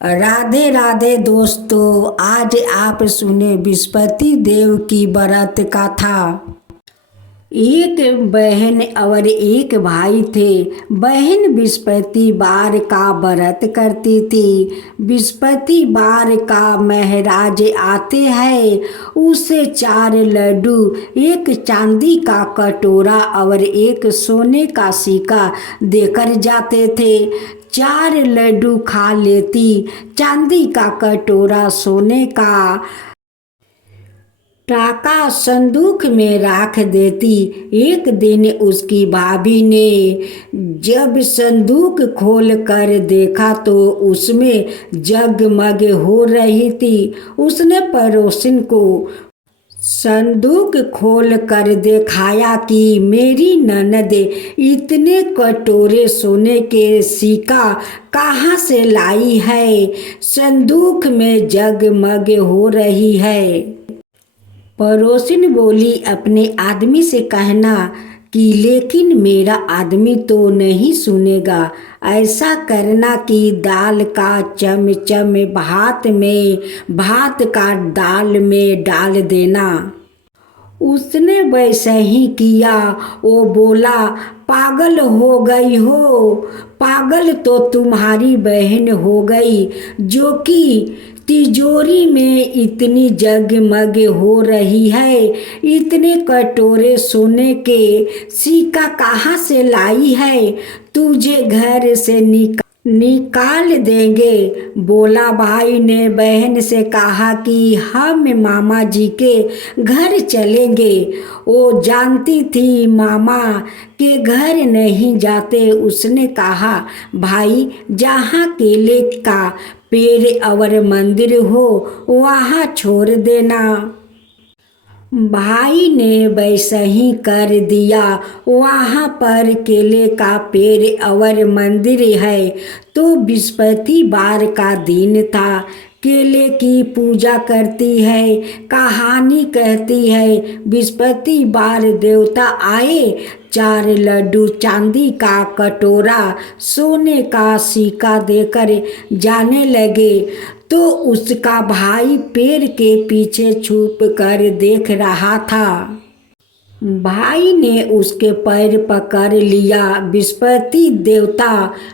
राधे राधे दोस्तों, आज आप सुने बृहस्पति देव की व्रत कथा। एक बहन और एक भाई थे। बहन बृहस्पतिवार का व्रत करती थी। बृहस्पतिवार का महाराज आते हैं, उसे 4 लड्डू, एक चांदी का कटोरा और एक सोने का सिक्का देकर जाते थे। 4 लड्डू खा लेती, चांदी का कटोरा, सोने का टाका संदूक में रख देती। एक दिन उसकी भाभी ने जब संदूक खोल कर देखा तो उसमें जगमग हो रही थी। उसने पड़ोसन को संदूक खोल कर दिखाया कि मेरी ननद इतने कटोरे सोने के सिक्का कहाँ से लाई है, संदूक में जगमग हो रही है। पड़ोसिन बोली, अपने आदमी से कहना कि लेकिन मेरा आदमी तो नहीं सुनेगा। ऐसा करना कि दाल का चमचम भात का दाल में डाल देना। उसने वैसे ही किया। वो बोला, पागल हो गई हो? पागल तो तुम्हारी बहन हो गई, जो कि तिजोरी में इतनी जगमग हो रही है। इतने कटोरे सोने के सिक्का कहाँ से लाई है? तुझे घर से निकाल देंगे। बोला भाई ने बहन से कहा कि हम मामा जी के घर चलेंगे। वो जानती थी मामा के घर नहीं जाते। उसने कहा, भाई जहाँ केले का पेड़ और मंदिर हो वहाँ छोड़ देना। भाई ने वैसा ही कर दिया। वहाँ पर केले का पेड़ और मंदिर है। तो बृहस्पतिवार का दिन था। केले की पूजा करती है, कहानी कहती है। बृहस्पतिवार देवता आए, 4 लड्डू, चांदी का कटोरा, सोने का सिक्का देकर जाने लगे। तो उसका भाई पेड़ के पीछे छुप कर देख रहा था। भाई ने उसके पैर पकड़ लिया। बृहस्पति देवता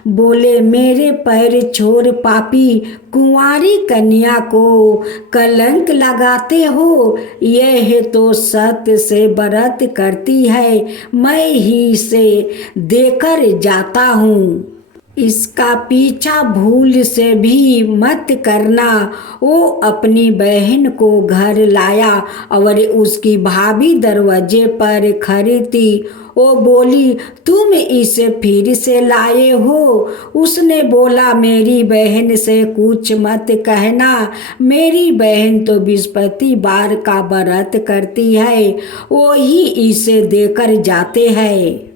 बोले, मेरे पैर छोड़ पापी, कुंवारी कन्या को कलंक लगाते हो। यह तो सत्य से व्रत करती है, मैं ही इसे देकर जाता हूँ। इसका पीछा भूल से भी मत करना। वो अपनी बहन को घर लाया और उसकी भाभी दरवाजे पर खड़ी थी। वो बोली, तुम इसे फिर से लाए हो? उसने बोला, मेरी बहन से कुछ मत कहना। मेरी बहन तो बृहस्पतिवार का व्रत करती है, वो ही इसे देकर जाते हैं।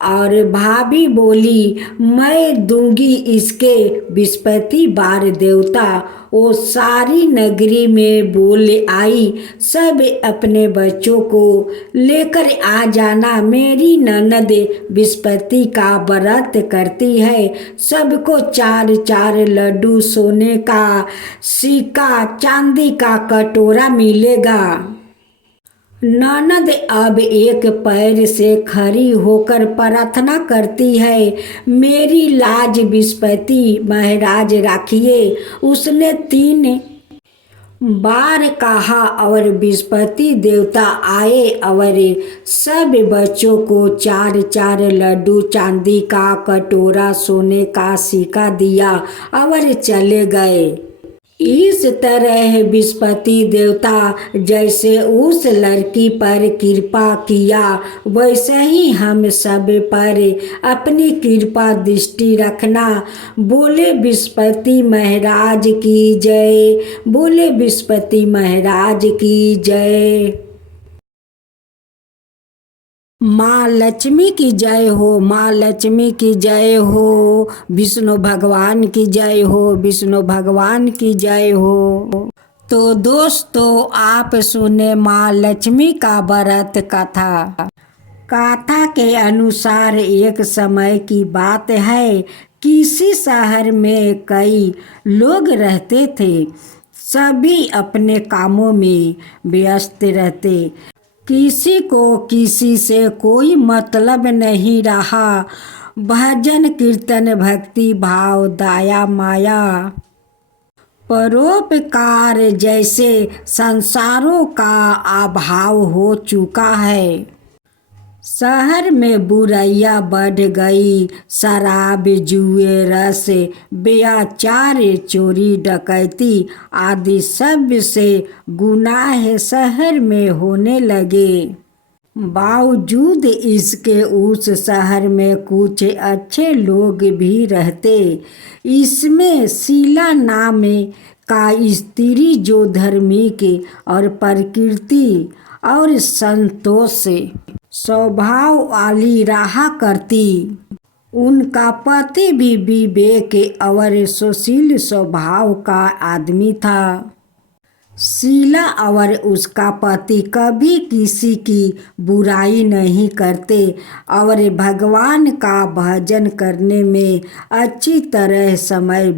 और भाभी बोली, मैं दूंगी इसके। बृहस्पतिवार देवता वो सारी नगरी में बोल आई, सब अपने बच्चों को लेकर आ जाना। मेरी ननद बृहस्पति का व्रत करती है। सबको 4 लड्डू, सोने का सिक्का, चांदी का कटोरा मिलेगा। ननद अब एक पैर से खड़ी होकर प्रार्थना करती है, मेरी लाज बृहस्पति महाराज राखिए। उसने 3 बार कहा और बृहस्पति देवता आए और सब बच्चों को 4 लड्डू, चांदी का कटोरा, सोने का सिक्का दिया और चले गए। इस तरह बृहस्पति देवता जैसे उस लड़की पर कृपा किया, वैसे ही हम सब पर अपनी कृपा दृष्टि रखना। बोले बृहस्पति महाराज की जय। बोले बृहस्पति महाराज की जय। माँ लक्ष्मी की जय हो, माँ लक्ष्मी की जय हो। विष्णु भगवान की जय हो, विष्णु भगवान की जय हो। तो दोस्तों, आप सुने माँ लक्ष्मी का व्रत कथा। कथा के अनुसार एक समय की बात है किसी शहर में कई लोग रहते थे। सभी अपने कामों में व्यस्त रहते। किसी को किसी से कोई मतलब नहीं रहा। भजन कीर्तन भक्ति भाव दया माया परोपकार जैसे संसारों का अभाव हो चुका है। शहर में बुराइयां बढ़ गई। शराब जुए रस व्यभिचार चोरी डकैती आदि सब से गुनाह शहर में होने लगे। बावजूद इसके उस शहर में कुछ अच्छे लोग भी रहते। इसमें शीला नाम का स्त्री जो धार्मिक और प्रकृति और संतोष स्वभाव वाली रहा करती। उनका पति भी विवेक और सुशील स्वभाव का आदमी था। शीला और उसका पति कभी किसी की बुराई नहीं करते और भगवान का भजन करने में अच्छी तरह समय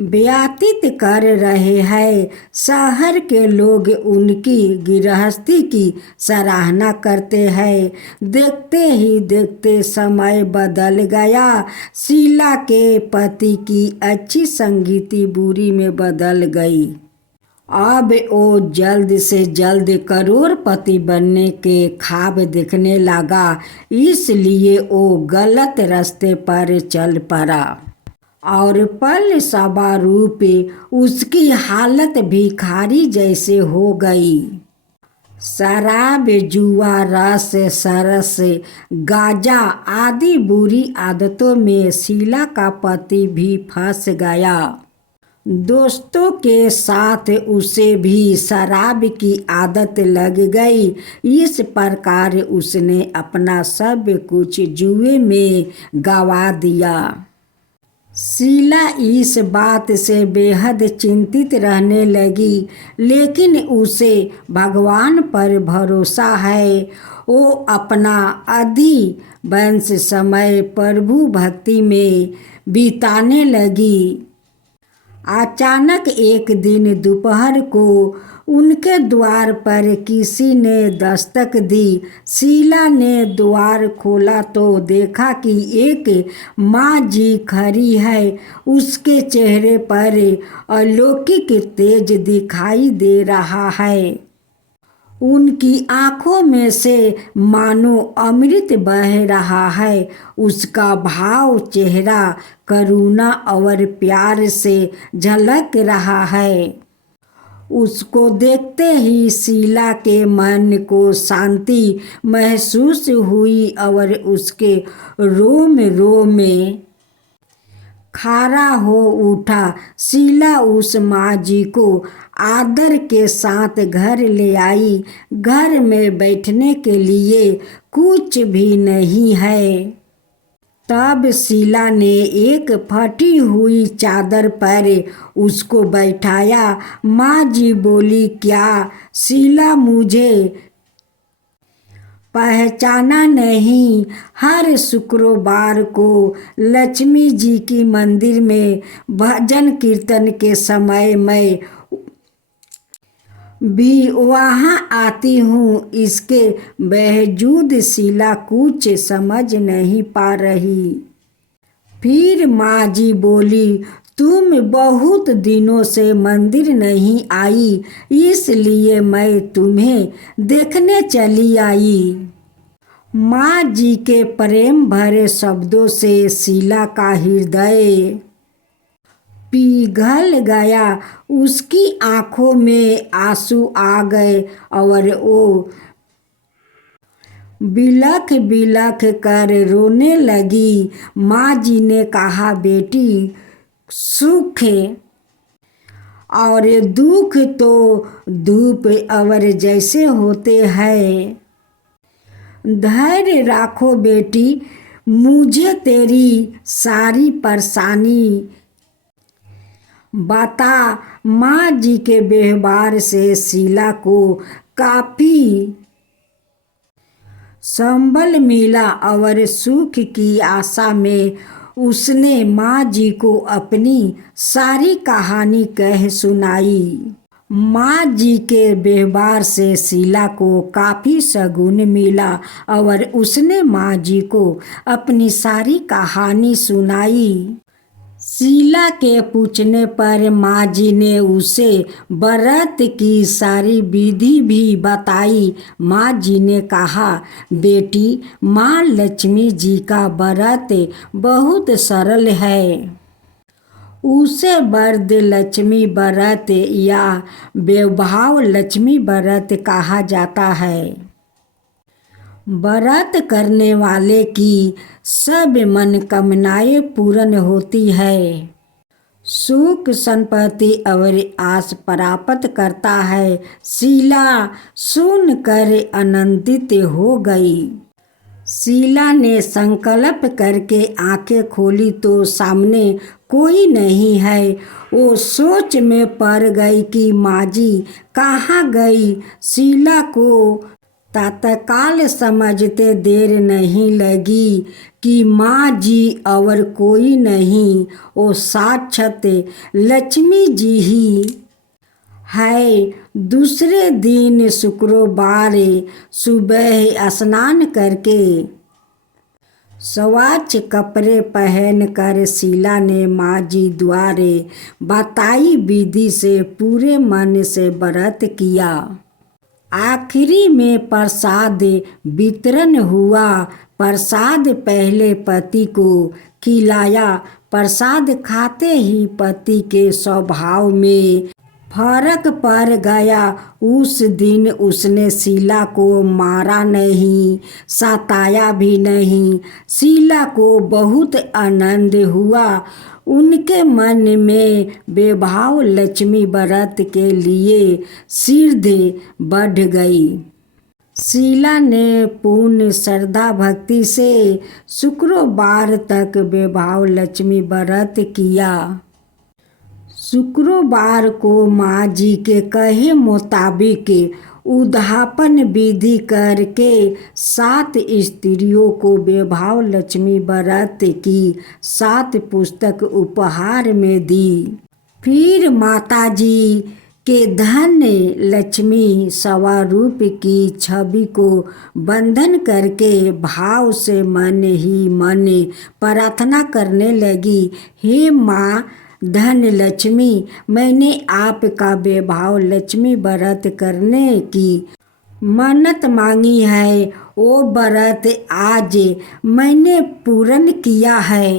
व्यतीत कर रहे हैं। शहर के लोग उनकी गृहस्थी की सराहना करते हैं। देखते ही देखते समय बदल गया। शीला के पति की अच्छी संगति बुरी में बदल गई। अब वो जल्द से जल्द करोड़पति बनने के ख्वाब देखने लगा। इसलिए वो गलत रास्ते पर चल पड़ा और पल रूप उसकी हालत भिखारी जैसे हो गई। शराब जुआ रस सरस गांजा आदि बुरी आदतों में शीला का पति भी फंस गया। दोस्तों के साथ उसे भी शराब की आदत लग गई। इस प्रकार उसने अपना सब कुछ जुए में गंवा दिया। शीला इस बात से बेहद चिंतित रहने लगी, लेकिन उसे भगवान पर भरोसा है। वो अपना अधिकांश समय प्रभु भक्ति में बिताने लगी। अचानक एक दिन दोपहर को उनके द्वार पर किसी ने दस्तक दी। शीला ने द्वार खोला तो देखा कि एक माँ जी खड़ी है। उसके चेहरे पर अलौकिक तेज दिखाई दे रहा है। उनकी आंखों में से मानो अमृत बह रहा है। उसका भाव चेहरा करुणा और प्यार से झलक रहा है। उसको देखते ही शीला के मन को शांति महसूस हुई और उसके रोम रोम में खड़ा हो उठा। शीला उस माँ जी को आदर के साथ घर ले आई। घर में बैठने के लिए कुछ भी नहीं है। तब शीला ने एक फटी हुई चादर पर उसको बैठाया। माँ जी बोली, क्या शीला मुझे पहचाना नहीं? हर शुक्रवार को लक्ष्मी जी की मंदिर में भजन कीर्तन के समय मैं भी वहाँ आती हूँ। इसके बावजूद शीला कुछ समझ नहीं पा रही। फिर माँ जी बोली, तुम बहुत दिनों से मंदिर नहीं आई, इसलिए मैं तुम्हें देखने चली आई। माँ जी के प्रेम भरे शब्दों से शीला का हृदय पिघल गया। उसकी आंखों में आंसू आ गए और वो बिलख बिलख कर रोने लगी। माँ जी ने कहा, बेटी, सुख और दुख तो धूप और जैसे होते हैं। धैर्य रखो बेटी, मुझे तेरी सारी परेशानी बता। माँ जी के व्यवहार से शीला को काफी संबल मिला और सुख की आशा में उसने माँ जी को अपनी सारी कहानी कह सुनाई। माँ जी के व्यवहार से शीला को काफ़ी शगुन मिला और उसने माँ जी को अपनी सारी कहानी सुनाई। शीला के पूछने पर माँ जी ने उसे व्रत की सारी विधि भी बताई। माँ जी ने कहा, बेटी, माँ लक्ष्मी जी का व्रत बहुत सरल है। उसे वरद लक्ष्मी व्रत या वैभव लक्ष्मी व्रत कहा जाता है। व्रत करने वाले की सब मनोकामनाएं पूर्ण होती है, सुख संपत्ति और आस प्राप्त करता है। शीला सुनकर आनंदित हो गई। शीला ने संकल्प करके आंखें खोली तो सामने कोई नहीं है। वो सोच में पड़ गई कि माँ जी कहाँ गई। शीला को तत्काल समझते देर नहीं लगी कि माँ जी और कोई नहीं, वो साक्षात लक्ष्मी जी ही है। दूसरे दिन शुक्रवार सुबह स्नान करके स्वच्छ कपड़े पहनकर शीला ने माँ जी द्वारे बताई विधि से पूरे मन से व्रत किया। आखिरी में प्रसाद वितरण हुआ। प्रसाद पहले पति को खिलाया। प्रसाद खाते ही पति के स्वभाव में फर्क पड़ गया। उस दिन उसने शीला को मारा नहीं, सताया भी नहीं। शीला को बहुत आनंद हुआ। उनके मन में वैभव लक्ष्मी व्रत के लिए श्रद्धा बढ़ गई। शीला ने पूर्ण श्रद्धा भक्ति से शुक्रवार तक वैभव लक्ष्मी व्रत किया। शुक्रवार को माँ जी के कहे मुताबिक उद्यापन विधि करके 7 स्त्रियों को वैभव लक्ष्मी व्रत की 7 पुस्तक उपहार में दी। फिर माता जी के धन लक्ष्मी स्वरूप की छवि को बंधन करके भाव से मन ही मन प्रार्थना करने लगी, हे माँ धन लक्ष्मी, मैंने आपका वैभव लक्ष्मी व्रत करने की मन्नत मांगी है। वो व्रत आज मैंने पूर्ण किया है।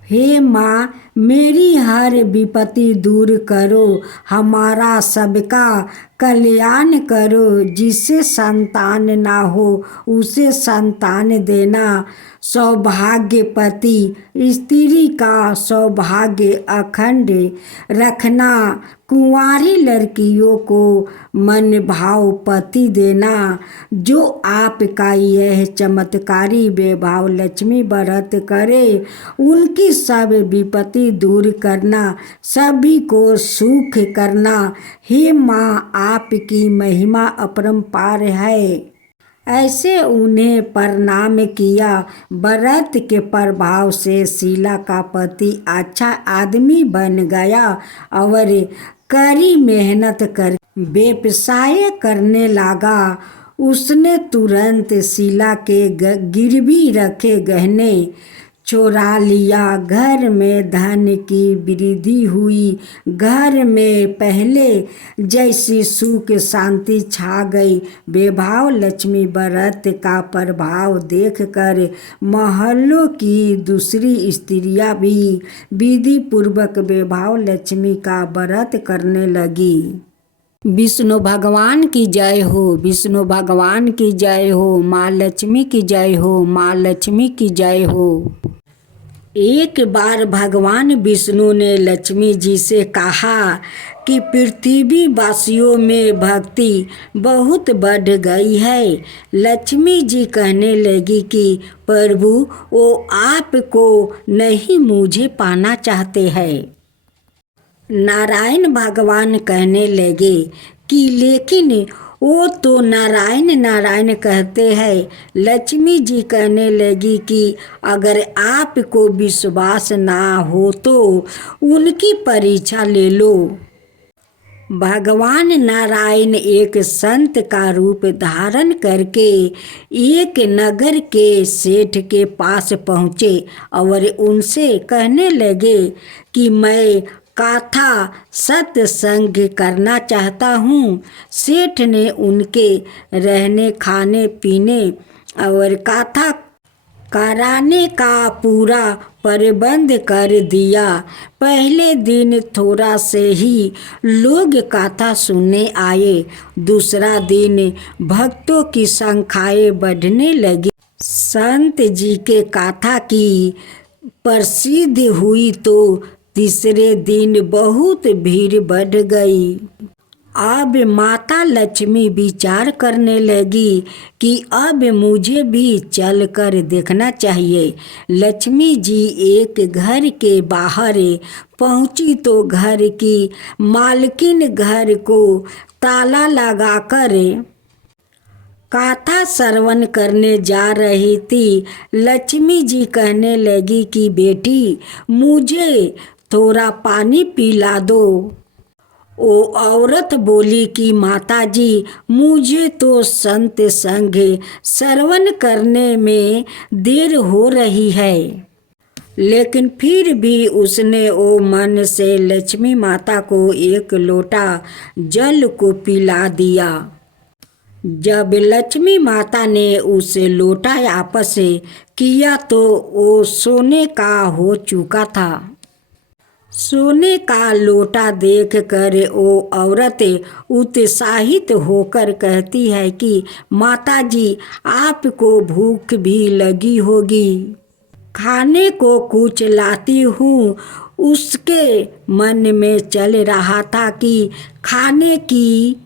हे माँ, मेरी हर विपत्ति दूर करो, हमारा सबका कल्याण करो। जिसे संतान ना हो उसे संतान देना। सौभाग्यपति स्त्री का सौभाग्य अखंड रखना। कुंवारी लड़कियों को मन भाव पति देना। जो आपका यह चमत्कारी वैभव लक्ष्मी व्रत करे उनकी सब विपत्ति दूर करना, सभी को सुख करना। हे माँ, आपकी महिमा अपरंपार है। ऐसे उन्हें प्रणाम किया। व्रत के प्रभाव से शीला का पति अच्छा आदमी बन गया और कड़ी मेहनत कर व्यवसाय करने लगा। उसने तुरंत शीला के गिरवी रखे गहने चुरा लिया। घर में धन की वृद्धि हुई। घर में पहले जैसी सुख शांति छा गई। वैभव लक्ष्मी व्रत का प्रभाव देखकर मोहल्लों की दूसरी स्त्रियां भी विधि पूर्वक वैभव लक्ष्मी का व्रत करने लगी। विष्णु भगवान की जय हो, विष्णु भगवान की जय हो, माँ लक्ष्मी की जय हो, माँ लक्ष्मी की जय हो। एक बार भगवान विष्णु ने लक्ष्मी जी से कहा कि पृथ्वी वासियों में भक्ति बहुत बढ़ गई है। लक्ष्मी जी कहने लगी कि प्रभु, वो आपको नहीं मुझे पाना चाहते हैं। नारायण भगवान कहने लगे कि लेकिन वो तो नारायण नारायण कहते हैं। लक्ष्मी जी कहने लगी कि अगर आपको विश्वास ना हो तो उनकी परीक्षा ले लो। भगवान नारायण एक संत का रूप धारण करके एक नगर के सेठ के पास पहुँचे और उनसे कहने लगे कि मैं कथा सत्संग करना चाहता हूँ। सेठ ने उनके रहने खाने पीने और कथा कराने का पूरा प्रबंध कर दिया। पहले दिन थोड़ा से ही लोग कथा सुनने आए। दूसरा दिन भक्तों की संख्याएं बढ़ने लगी। संत जी के कथा की प्रसिद्धि हुई तो तीसरे दिन बहुत भीड़ बढ़ गई। अब माता लक्ष्मी विचार करने लगी कि अब मुझे भी चलकर देखना चाहिए। लक्ष्मी जी एक घर के बाहर पहुंची तो घर की मालकिन घर को ताला लगाकर कथा श्रवण करने जा रही थी। लक्ष्मी जी कहने लगी कि बेटी मुझे थोड़ा पानी पिला दो। वो औरत बोली कि माताजी मुझे तो संत संग श्रवण करने में देर हो रही है। लेकिन फिर भी उसने वो मन से लक्ष्मी माता को एक लोटा जल को पिला दिया। जब लक्ष्मी माता ने उस लोटा आपस किया तो वो सोने का हो चुका था। सोने का लोटा देखकर वो औरत उत्साहित होकर कहती है कि माताजी आपको भूख भी लगी होगी, खाने को कुछ लाती हूँ। उसके मन में चल रहा था कि खाने की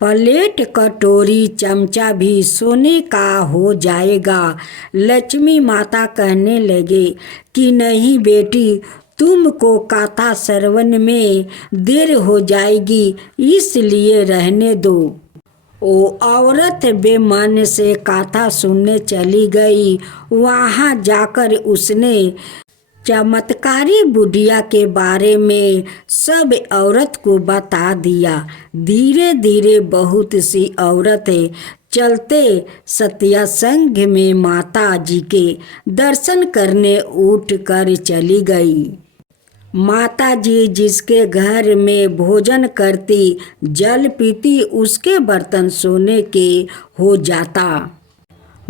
प्लेट कटोरी चमचा भी सोने का हो जाएगा। लक्ष्मी माता कहने लगे कि नहीं बेटी, तुमको कथा श्रवण में देर हो जाएगी, इसलिए रहने दो। वो औरत बेमन से कथा सुनने चली गई। वहाँ जाकर उसने चमत्कारी बुढ़िया के बारे में सब औरत को बता दिया। धीरे धीरे बहुत सी औरतें चलते सत्संग में माता जी के दर्शन करने उठ कर चली गई। माता जी जिसके घर में भोजन करती, जल पीती, उसके बर्तन सोने के हो जाता।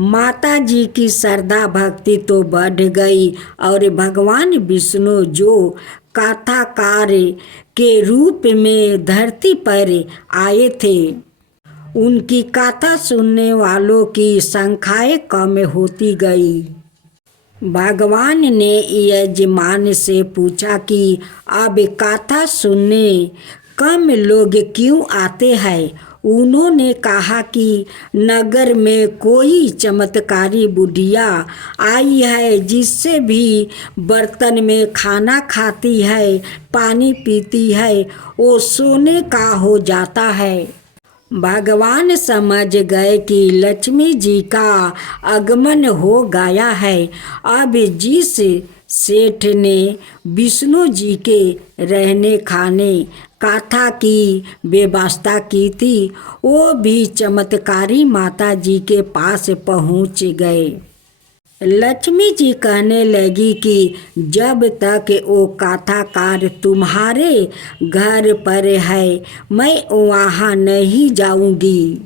माता जी की श्रद्धा भक्ति तो बढ़ गई और भगवान विष्णु जो कथाकार के रूप में धरती पर आए थे, उनकी कथा सुनने वालों की संख्याएं कम होती गई। भगवान ने यजमान से पूछा कि अब कथा सुनने कम लोग क्यों आते हैं। उन्होंने कहा कि नगर में कोई चमत्कारी बुढ़िया आई है जिससे भी बर्तन में खाना खाती है, पानी पीती है, वो सोने का हो जाता है। भगवान समझ गए कि लक्ष्मी जी का आगमन हो गया है। अब जिस सेठ ने विष्णु जी के रहने खाने कथा की व्यवस्था की थी, वो भी चमत्कारी माता जी के पास पहुंच गए। लक्ष्मी जी कहने लगी कि जब तक वो कथाकार तुम्हारे घर पर है, मैं वहाँ नहीं जाऊंगी।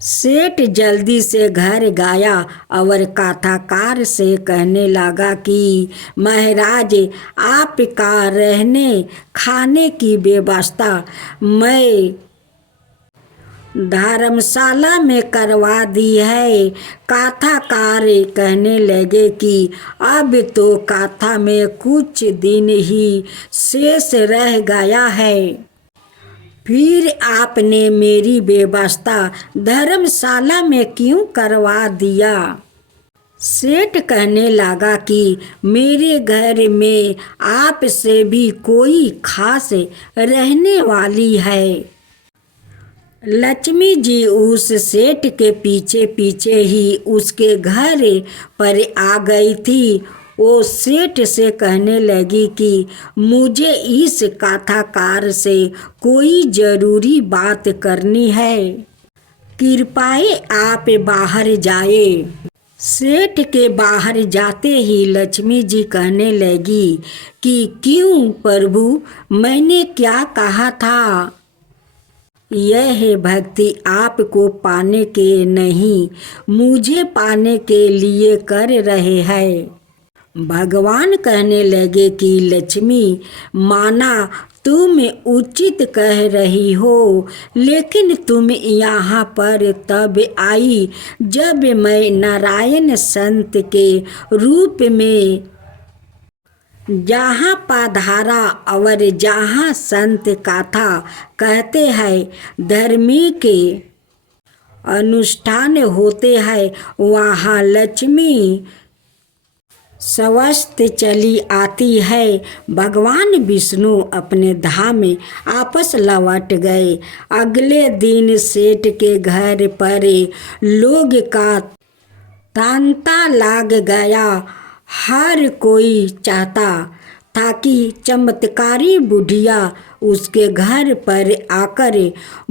सेठ जल्दी से घर गया और कथाकार से कहने लगा कि महाराज, आपका रहने खाने की व्यवस्था मैं धर्मशाला में करवा दी है। कथाकार कहने लगे कि अब तो कथा में कुछ दिन ही शेष रह गया है, फिर आपने मेरी व्यवस्था धर्मशाला में क्यों करवा दिया। सेठ कहने लगा कि मेरे घर में आपसे भी कोई खास रहने वाली है। लक्ष्मी जी उस सेठ के पीछे पीछे ही उसके घर पर आ गई थी। वो सेठ से कहने लगी कि मुझे इस कथाकार से कोई ज़रूरी बात करनी है, कृपया आप बाहर जाए। सेठ के बाहर जाते ही लक्ष्मी जी कहने लगी कि क्यों प्रभु, मैंने क्या कहा था? यह भक्ति आपको पाने के नहीं, मुझे पाने के लिए कर रहे हैं। भगवान कहने लगे कि लक्ष्मी, माना तुम उचित कह रही हो, लेकिन तुम यहाँ पर तब आई जब मैं नारायण संत के रूप में जहाँ पधारा और जहाँ संत कथा कहते हैं, धर्मी के अनुष्ठान होते हैं, वहाँ लक्ष्मी स्वस्थ चली आती है। भगवान विष्णु अपने धाम में आपस लौट गए। अगले दिन सेठ के घर पर लोग का तांता लग गया। हर कोई चाहता था कि चमत्कारी बुढ़िया उसके घर पर आकर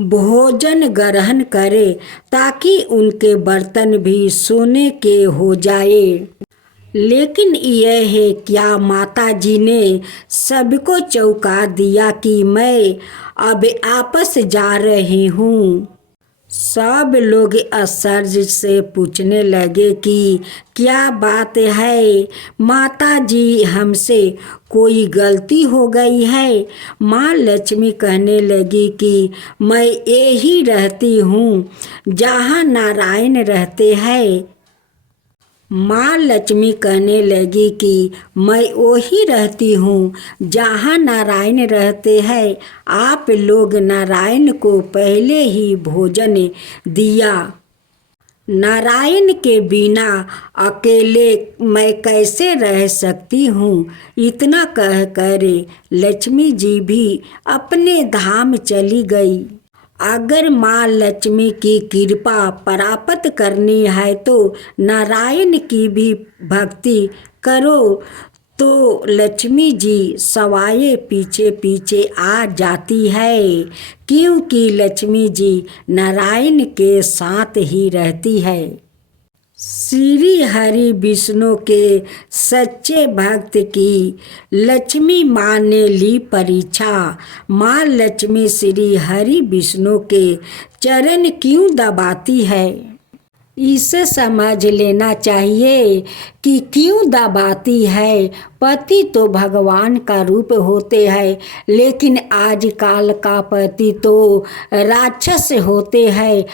भोजन ग्रहण करे, ताकि उनके बर्तन भी सोने के हो जाए। लेकिन यह है क्या, माता जी ने सबको चौंका दिया कि मैं अब आपस जा रही हूँ। सब लोग आश्चर्य से पूछने लगे कि क्या बात है माता जी, हमसे कोई गलती हो गई है? माँ लक्ष्मी कहने लगी कि मैं यही रहती हूँ जहाँ नारायण रहते हैं। माँ लक्ष्मी कहने लगी कि मैं वही रहती हूँ जहाँ नारायण रहते हैं। आप लोग नारायण को पहले ही भोजन दिया। नारायण के बिना अकेले मैं कैसे रह सकती हूँ? इतना कह कर लक्ष्मी जी भी अपने धाम चली गई। अगर माँ लक्ष्मी की कृपा प्राप्त करनी है तो नारायण की भी भक्ति करो। तो लक्ष्मी जी सवाए पीछे पीछे आ जाती है, क्योंकि लक्ष्मी जी नारायण के साथ ही रहती है। श्री हरि विष्णु के सच्चे भक्त की लक्ष्मी माँ ने ली परीक्षा। माँ लक्ष्मी श्री हरि विष्णु के चरण क्यों दबाती है? इसे समझ लेना चाहिए कि क्यों दबाती है। पति तो भगवान का रूप होते हैं, लेकिन आजकल का पति तो राक्षस होते हैं।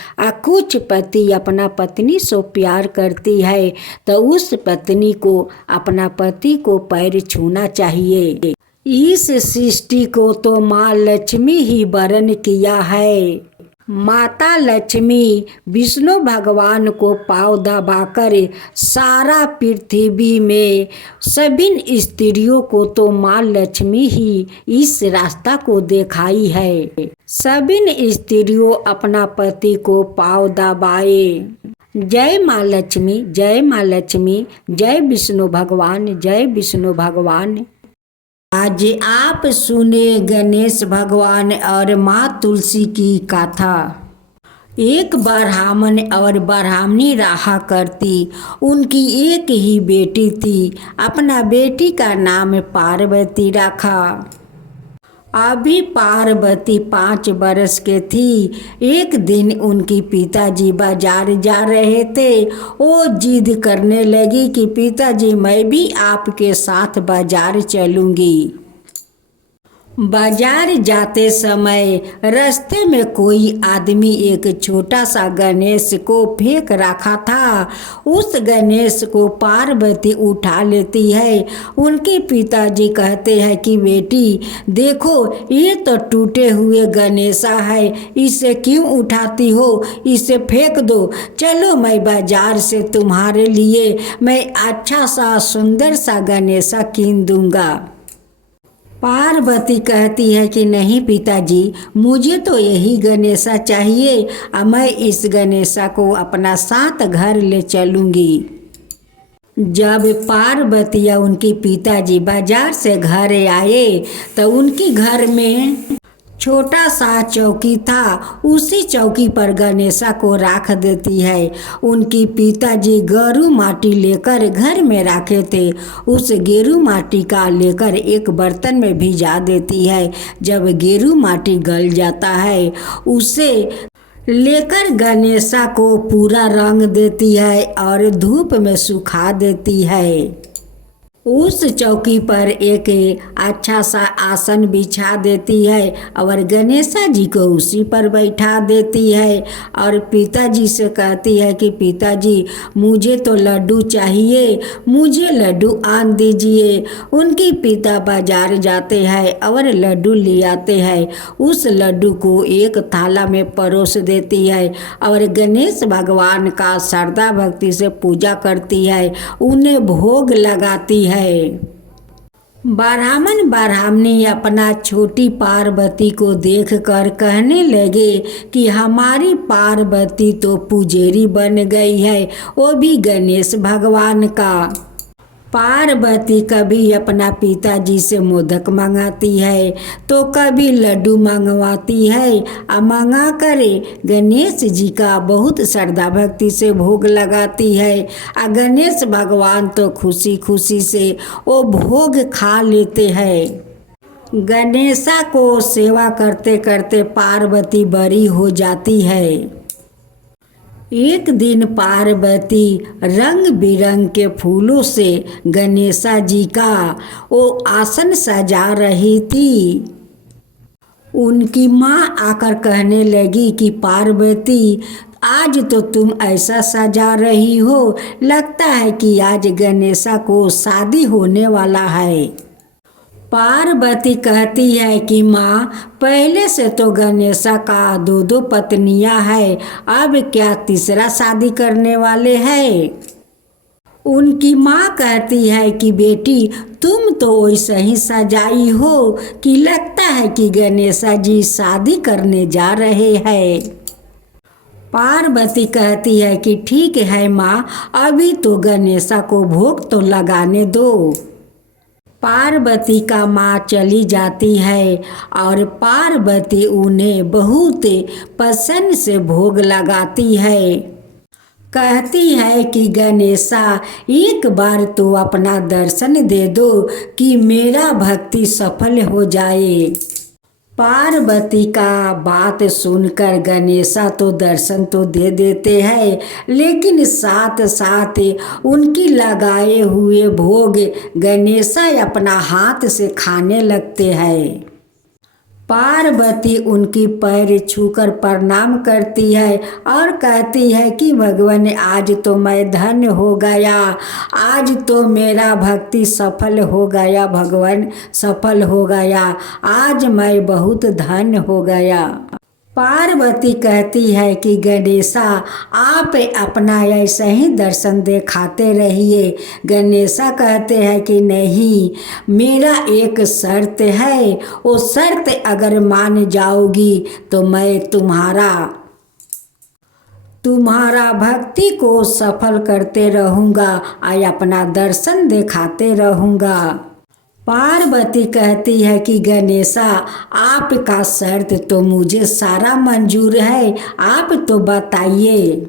कुछ पति अपना पत्नी से प्यार करती है तो उस पत्नी को अपना पति को पैर छूना चाहिए। इस सृष्टि को तो माँ लक्ष्मी ही वर्ण किया है। माता लक्ष्मी विष्णु भगवान को पाँव दबाकर सारा पृथ्वी में सभी स्त्रियों को तो माँ लक्ष्मी ही इस रास्ता को दिखाई है। सभी स्त्रियों अपना पति को पाँव दबाए। जय माँ लक्ष्मी, जय माँ लक्ष्मी, जय विष्णु भगवान, जय विष्णु भगवान। आज आप सुने गणेश भगवान और माँ तुलसी की कथा। एक ब्राह्मण और ब्राह्मणी रहा करती। उनकी एक ही बेटी थी। अपना बेटी का नाम पार्वती रखा। अभी पार्वती 5 बरस के थी। एक दिन उनकी पिताजी बाजार जा रहे थे। वो जिद करने लगी कि पिताजी, मैं भी आपके साथ बाजार चलूँगी। बाजार जाते समय रास्ते में कोई आदमी एक छोटा सा गणेश को फेंक रखा था। उस गणेश को पार्वती उठा लेती है। उनके पिताजी कहते हैं कि बेटी देखो, ये तो टूटे हुए गणेशा है, इसे क्यों उठाती हो? इसे फेंक दो। चलो, मैं बाजार से तुम्हारे लिए मैं अच्छा सा सुंदर सा गणेशा कीन दूंगा। पार्वती कहती है कि नहीं पिताजी, मुझे तो यही गणेशा चाहिए और मैं इस गणेशा को अपना साथ घर ले चलूँगी। जब पार्वती या उनके पिताजी बाजार से घर आए तो उनके घर में छोटा सा चौकी था। उसी चौकी पर गणेशा को रख देती है। उनके पिताजी गेरू माटी लेकर घर में रखे थे। उस गेरू माटी का लेकर एक बर्तन में भिजा देती है। जब गेरू माटी गल जाता है उसे लेकर गणेशा को पूरा रंग देती है और धूप में सुखा देती है। उस चौकी पर एक अच्छा सा आसन बिछा देती है और गणेशा जी को उसी पर बैठा देती है और पिताजी से कहती है कि पिताजी मुझे तो लड्डू चाहिए, मुझे लड्डू आन दीजिए। उनके पिता बाजार जाते हैं और लड्डू ले आते हैं। उस लड्डू को एक थाला में परोस देती है और गणेश भगवान का श्रद्धा भक्ति से पूजा करती है, उन्हें भोग लगाती है। ब्राह्मण ब्राह्मणी अपना छोटी पार्वती को देखकर कहने लगे कि हमारी पार्वती तो पुजेरी बन गई है, वो भी गणेश भगवान का। पार्वती कभी अपना पिताजी से मोदक मंगाती है तो कभी लड्डू मंगवाती है और मंगा कर गणेश जी का बहुत श्रद्धा भक्ति से भोग लगाती है और गणेश भगवान तो खुशी खुशी से वो भोग खा लेते हैं। गणेशा को सेवा करते करते पार्वती बड़ी हो जाती है। एक दिन पार्वती रंग बिरंग के फूलों से गणेशा जी का वो आसन सजा रही थी। उनकी माँ आकर कहने लगी कि पार्वती आज तो तुम ऐसा सजा रही हो, लगता है कि आज गणेशा को शादी होने वाला है। पार्वती कहती है कि माँ पहले से तो गणेशा का दो पत्नियां हैं, अब क्या तीसरा शादी करने वाले हैं। उनकी माँ कहती है कि बेटी तुम तो वैसे ही सजाई हो कि लगता है कि गणेशा जी शादी करने जा रहे हैं। पार्वती कहती है कि ठीक है माँ, अभी तो गणेशा को भोग तो लगाने दो। पार्वती का माँ चली जाती है और पार्वती उन्हें बहुत पसंद से भोग लगाती है। कहती है कि गणेशा एक बार तो अपना दर्शन दे दो कि मेरा भक्ति सफल हो जाए। पार्वती का बात सुनकर गणेशा तो दर्शन तो दे देते हैं, लेकिन साथ साथ उनकी लगाए हुए भोग गणेशा अपना हाथ से खाने लगते हैं। पार्वती उनकी पैर छूकर प्रणाम करती है और कहती है कि भगवान आज तो मैं धन्य हो गया, आज तो मेरा भक्ति सफल हो गया, भगवान सफल हो गया, आज मैं बहुत धन्य हो गया। पार्वती कहती है कि गणेशा आप अपना ऐसे ही दर्शन दिखाते रहिए। गणेशा कहते हैं कि नहीं, मेरा एक शर्त है, वो शर्त अगर मान जाओगी तो मैं तुम्हारा भक्ति को सफल करते रहूँगा और अपना दर्शन दिखाते रहूँगा। पार्वती कहती है कि गणेशा आपका शर्त तो मुझे सारा मंजूर है, आप तो बताइए।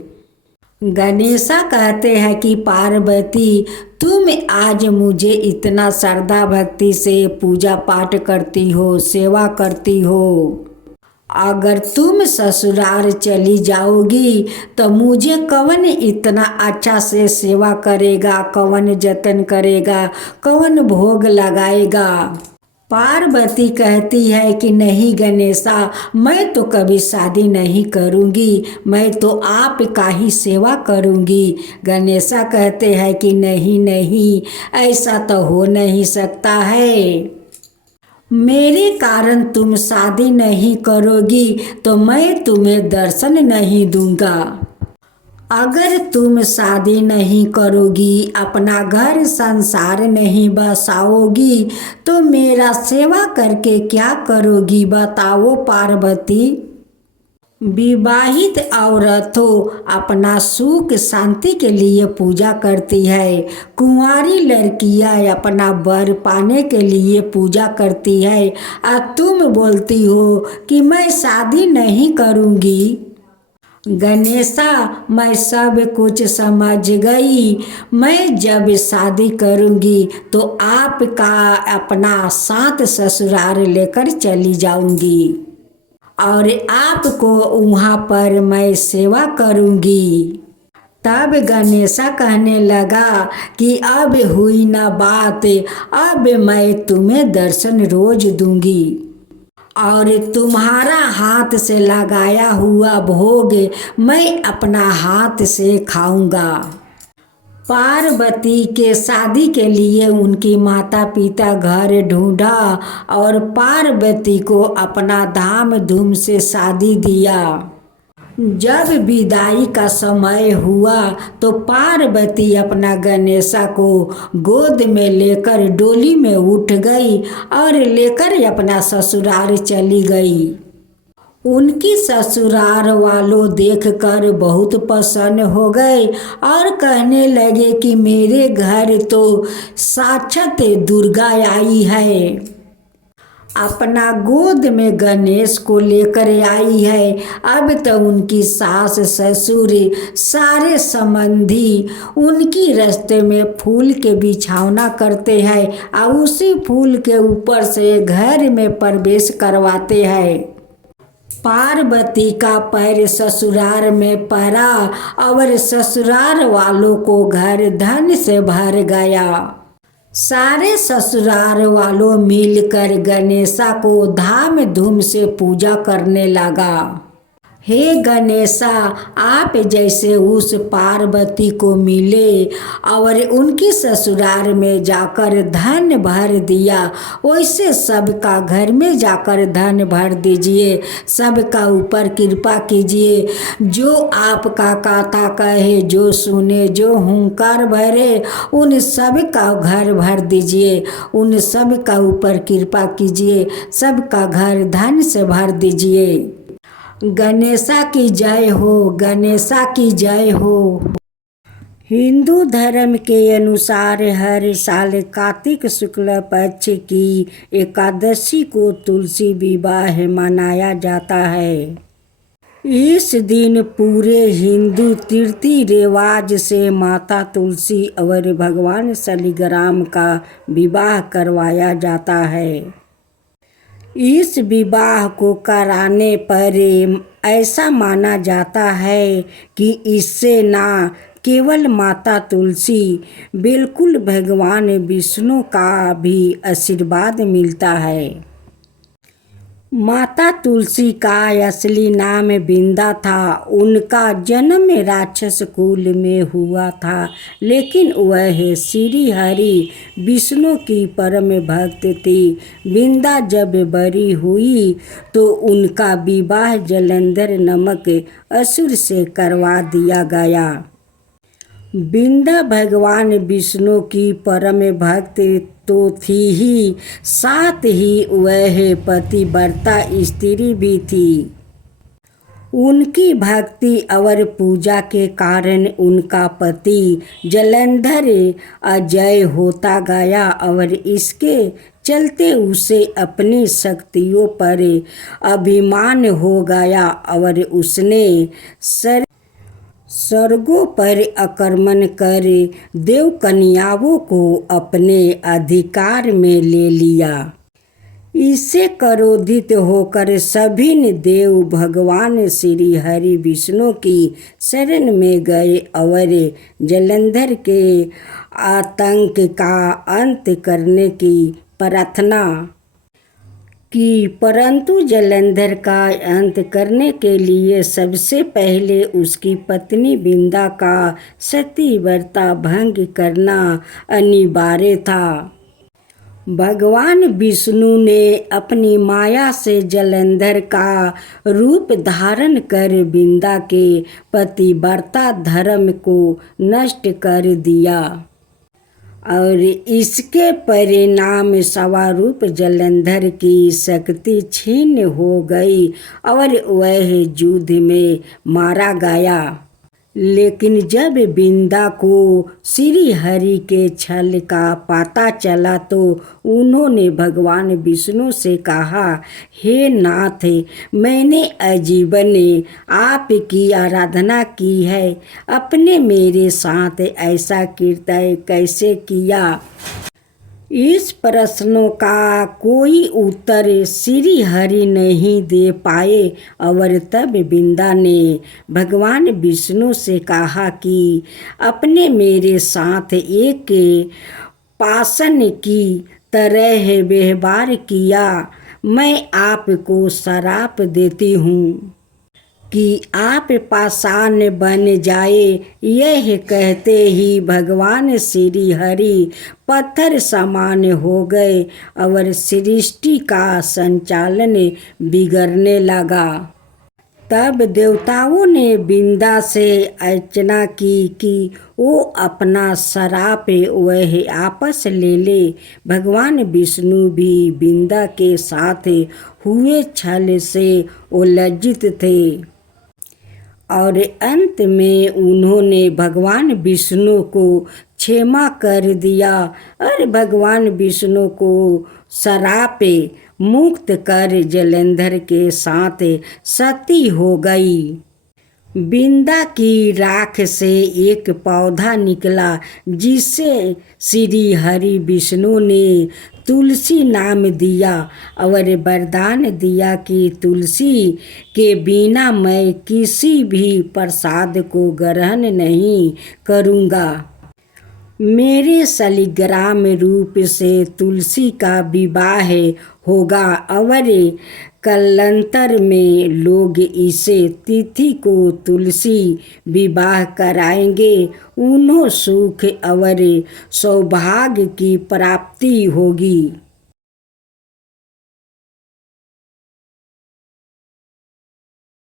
गणेशा कहते हैं कि पार्वती तुम आज मुझे इतना श्रद्धा भक्ति से पूजा पाठ करती हो, सेवा करती हो, अगर तुम ससुराल चली जाओगी तो मुझे कौन इतना अच्छा से सेवा करेगा, कौन जतन करेगा, कौन भोग लगाएगा। पार्वती कहती है कि नहीं गणेशा, मैं तो कभी शादी नहीं करूँगी, मैं तो आपका ही सेवा करूँगी। गणेशा कहते हैं कि नहीं नहीं, ऐसा तो हो नहीं सकता है, मेरे कारण तुम शादी नहीं करोगी तो मैं तुम्हें दर्शन नहीं दूंगा। अगर तुम शादी नहीं करोगी, अपना घर संसार नहीं बसाओगी, तो मेरा सेवा करके क्या करोगी बताओ पार्वती। विवाहित औरतों अपना सुख शांति के लिए पूजा करती है। कुंवारी लड़कियां अपना वर पाने के लिए पूजा करती है। और तुम बोलती हो कि मैं शादी नहीं करूँगी। गणेशा, मैं सब कुछ समझ गई। मैं जब शादी करूँगी तो आपका अपना साथ ससुराल लेकर चली जाऊँगी और आपको वहाँ पर मैं सेवा करूँगी। तब गणेशा कहने लगा कि अब हुई ना बात, अब मैं तुम्हें दर्शन रोज दूंगी और तुम्हारा हाथ से लगाया हुआ भोग मैं अपना हाथ से खाऊंगा। पार्वती के शादी के लिए उनकी माता पिता घर ढूंढा और पार्वती को अपना धाम धूम से शादी दिया। जब विदाई का समय हुआ तो पार्वती अपना गणेशा को गोद में लेकर डोली में उठ गई और लेकर अपना ससुराल चली गई। उनकी ससुराल वालों देखकर बहुत प्रसन्न हो गए और कहने लगे कि मेरे घर तो साक्षात दुर्गा आई है, अपना गोद में गणेश को लेकर आई है। अब तो उनकी सास ससुर सारे संबंधी उनकी रास्ते में फूल के बिछावना करते हैं और उसी फूल के ऊपर से घर में प्रवेश करवाते हैं। पार्वती का पैर ससुराल में पड़ा और ससुराल वालों को घर धन से भर गया। सारे ससुराल वालों मिलकर गणेशा को धाम धूम से पूजा करने लगा। हे गणेशा, आप जैसे उस पार्वती को मिले और उनकी ससुराल में जाकर धन भर दिया, वैसे सबका घर में जाकर धन भर दीजिए, सबका ऊपर कृपा कीजिए। जो आपका कथा कहे, जो सुने, जो हुंकार भरे, उन सब का घर भर दीजिए, उन सब का ऊपर कृपा कीजिए, सबका घर धन से भर दीजिए। गणेशा की जय हो, गणेशा की जय हो। हिंदू धर्म के अनुसार हर साल कार्तिक शुक्ल पक्ष की एकादशी को तुलसी विवाह मनाया जाता है। इस दिन पूरे हिंदू रीति रिवाज से माता तुलसी और भगवान शालिग्राम का विवाह करवाया जाता है। इस विवाह को कराने पर ऐसा माना जाता है कि इससे ना केवल माता तुलसी बिल्कुल भगवान विष्णु का भी आशीर्वाद मिलता है। माता तुलसी का असली नाम बिंदा था। उनका जन्म राक्षस कुल में हुआ था, लेकिन वह श्री हरि विष्णु की परम भक्त थी। बिंदा जब बड़ी हुई तो उनका विवाह जलंधर नामक असुर से करवा दिया गया। बिंदा भगवान विष्णु की परम भक्त तो थी ही, साथ ही वह पतिव्रता स्त्री भी थी। उनकी भक्ति और पूजा के कारण उनका पति जलंधर अजय होता गया और इसके चलते उसे अपनी शक्तियों पर अभिमान हो गया और उसने स्वर्गों पर आक्रमण कर देवकन्याओं को अपने अधिकार में ले लिया। इससे क्रोधित होकर सभी ने देव भगवान श्री हरि विष्णु की शरण में गए और जलंधर के आतंक का अंत करने की प्रार्थना की, परंतु जलंधर का अंत करने के लिए सबसे पहले उसकी पत्नी बिंदा का सतीव्रता भंग करना अनिवार्य था। भगवान विष्णु ने अपनी माया से जलंधर का रूप धारण कर बिंदा के पतिव्रता धर्म को नष्ट कर दिया और इसके परिणाम स्वरूप जलंधर की शक्ति छीन हो गई और वह युद्ध में मारा गया। लेकिन जब बिंदा को श्री हरि के छल का पता चला तो उन्होंने भगवान विष्णु से कहा, हे नाथ, मैंने आजीवन आपकी आराधना की है, अपने मेरे साथ ऐसा कृत्य कैसे किया। इस प्रश्नों का कोई उत्तर श्री हरि नहीं दे पाए और तब बिंदा ने भगवान विष्णु से कहा कि अपने मेरे साथ एक पाषाण की तरह व्यवहार किया। मैं आपको श्राप देती हूँ कि आप पाषाण बन जाए। यह कहते ही भगवान श्री हरि पत्थर समान हो गए और सृष्टि का संचालन बिगड़ने लगा। तब देवताओं ने बिंदा से याचना की कि वो अपना श्राप वह आपस ले ले। भगवान विष्णु भी बिंदा के साथ हुए छल से लज्जित थे और अंत में उन्होंने भगवान विष्णु को क्षमा कर दिया और भगवान विष्णु को श्राप मुक्त कर जलंधर के साथ सती हो गई। बिंदा की राख से एक पौधा निकला जिसे श्री हरि विष्णु ने तुलसी नाम दिया और वरदान दिया कि तुलसी के बिना मैं किसी भी प्रसाद को ग्रहण नहीं करूँगा। मेरे शालिग्राम रूप से तुलसी का विवाह होगा और कालांतर में लोग इसे तिथि को तुलसी विवाह कराएंगे। उन्हें सुख और सौभाग्य की प्राप्ति होगी।